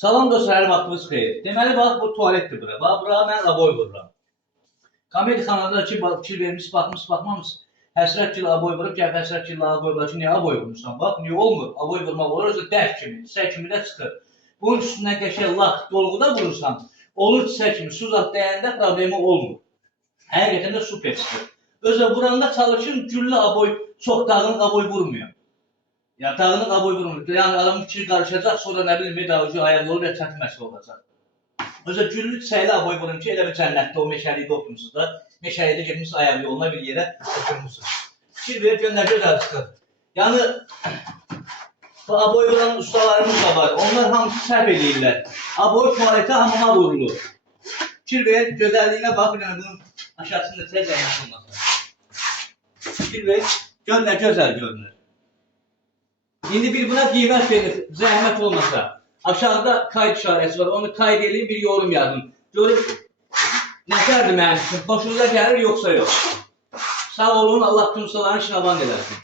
Salam dostlar, hər vaxtınız xeyir. Deməli, bax, bu tualetdir bura. Bax, bura mən aboy vururam. Komedi kanalında ki, fikir vermiş, baxmamış. Həsrət ki, aboy vurub, gəl həsrət ki, aboy vurub ki, niyə aboy vurmuşsan? Bax, niyə olmur? Aboy vurmaq olur, özü dərk kimi, çiçək kimi də çıxır. Bunun üstündən qəşəng lak dolğuda vurursan, olur çiçək kimi, su zat dəyəndə problemi olmur. Həqiqətən də super çıxır. Özü vuranda çalışın, güllü aboy, çox dağınıq aboy vurmuyor. Ya dağınıq aboy vurmur. Yani adamın fikri qarışacaq, sonra nə bilim, medavcı ayaqlı olur, ya çətin məsələ olacaq. Özə güllü çəyli aboy vurun ki, elə bir cənnətdə o meşəlikdə oturmuşsunuz da, meşəlikdə getmişsiniz ayaq yoluna bir yerə oturmuşsunuz. Fikir verib gör, nə gözəl çıxır. Yəni, bu aboy vuran ustalarımız da var, onlar hamısı səhv edirlər. Aboy tualetə hamama vurulur. Fikir ver, gözəlliyinə bax, bir bunun aşağısında zəhmət olmasın. Fikir ver, gör nə gözəl görünür. İndi bir buna qiymət verir, zəhmət olmasa. Aşağıda kayıt işarəsi var, onu kayd edin, bir yorum yazın. Görün, nətərdir mənim üçün, xoşunuza gəlir, yoxsa yox. Sağ olun, Allah tüm sıralarını şinavan eləsin.